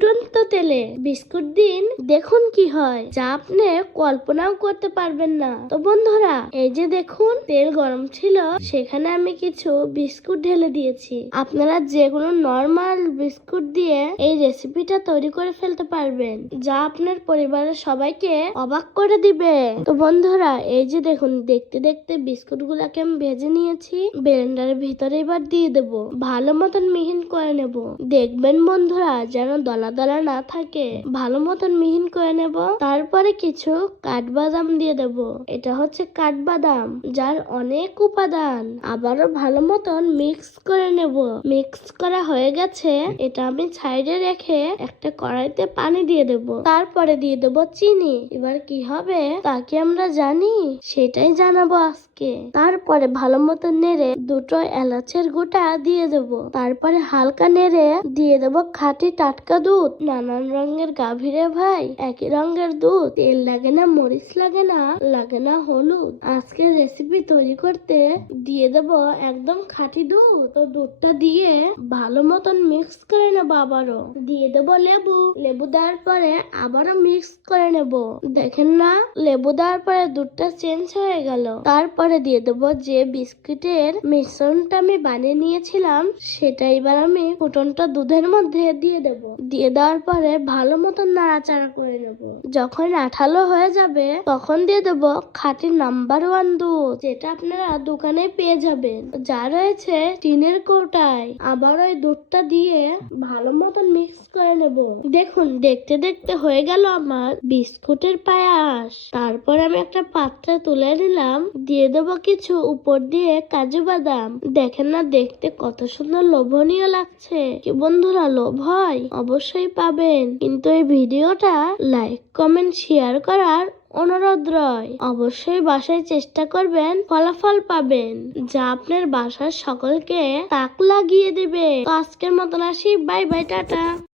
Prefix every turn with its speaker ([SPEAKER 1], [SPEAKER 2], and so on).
[SPEAKER 1] ফুটন্ত তেলে বিস্কুট দিন, দেখুন কি হয়। যা আপনি কল্পনাও করতে পারবেন না। তো বন্ধুরা, এই যে দেখুন, তেল গরম ছিল, সেখানে আমি কিছু বিস্কুট ঢেলে দিয়েছি। আপনারা যে কোনো নর্মাল বিস্কুট দিয়ে এই রেসিপিটা তৈরি করে ফেলতে পারবেন, যা আপনার পরিবারের সবাইকে অবাক করে দিবে। তো বন্ধুরা, এই যে দেখুন, দেখতে দেখতে বিস্কুট গুলাকে আমি ভেজে নিয়েছি। ব্লেন্ডারের ভিতরে এবার দিয়ে দেবো। ভালো মতন মিহিন করে নেব। দেখবেন বন্ধুরা, যেন দলা দলা না থাকে, ভালো মতন মিহিন করে নেব। তারপরে কিছু কাঠবাদাম দিয়ে দেব। এটা হচ্ছে কাঠবাদাম, যার অনেক উপাদান। আবারও ভালো মতন মিক্স করে নেব। মিক্স করা হয়ে গেছে। এটা আমি সাইডে রেখে একটা কড়াইতে পানি দিয়ে দেব। তারপরে দিয়ে দেব চিনি। এবার কি হবে তা কি আমরা জানি? সেটাই জানাব আজকে। তারপরে ভালো মতন নেড়ে দুটো এলাচের গোটা দিয়ে দেব। তারপরে হালকা নেড়ে দিয়ে দেব খাঁটি টাটকা দুধ। নানান রঙের গাভীরে ভাই, একই রঙের দুধ। তেল লাগে না, মরিচ লাগে না লাগে না হলুদ। আজকে রেসিপি তৈরি করতে দিয়ে দেব একদম খাঁটি দুধ। তো দুধটা দিয়ে ভালো মতন মিক্স করে নেব আবারও। দিয়ে দেবো লেবু। লেবু দেওয়ার পরে আবারও মিক্স করে নেব। দেখেন না, লেবু দেওয়ার পরে দুধটা চেঞ্জ হয়ে গেল। তারপরে দিয়ে দেবো যে বিস্কিটের মিশ্রণটা আমি বানিয়ে নিয়েছিলাম, সেটা এবার আমি ফুটনটা দুধের মধ্যে দিয়ে দেব। দিয়ে দেওয়ার পরে ভালো মতন নাড়াচাড়া করে নেব। যখন আঠালো হয়ে যাবে, তখন দিয়ে দেব খাঁটি নাম্বার ওয়ান দুধ, যেটা আপনারা দোকানে পেয়ে যাবেন। যা রয়েছে টিনের কোটায়। আবার ওই দুধটা দিয়ে ভালো মতন মিক্স করে নেব। দেখুন, দেখতে দেখতে হয়ে গেল আমার বিস্কুটের পায়াস। তারপর আমি একটা পাত্রে তুলে নিলাম। দিয়ে দেবো কিছু উপর দিয়ে কাজু বাদাম। দেখেন না, দেখতে কত সুন্দর লোভনীয় লাগছে। কি বন্ধুরা, লোভ হয়? অবশ্যই পাবেন। কিন্তু এই ভিডিওটা লাইক কমেন্ট শেয়ার করার অনুরোধ রয়। অবশ্যই বাসায় চেষ্টা করবেন, ফলাফল পাবেন। যা আপনার বাসার সকলকে তাক লাগিয়ে দেবে। আজকের মতন আসি বাই বাই টাটা।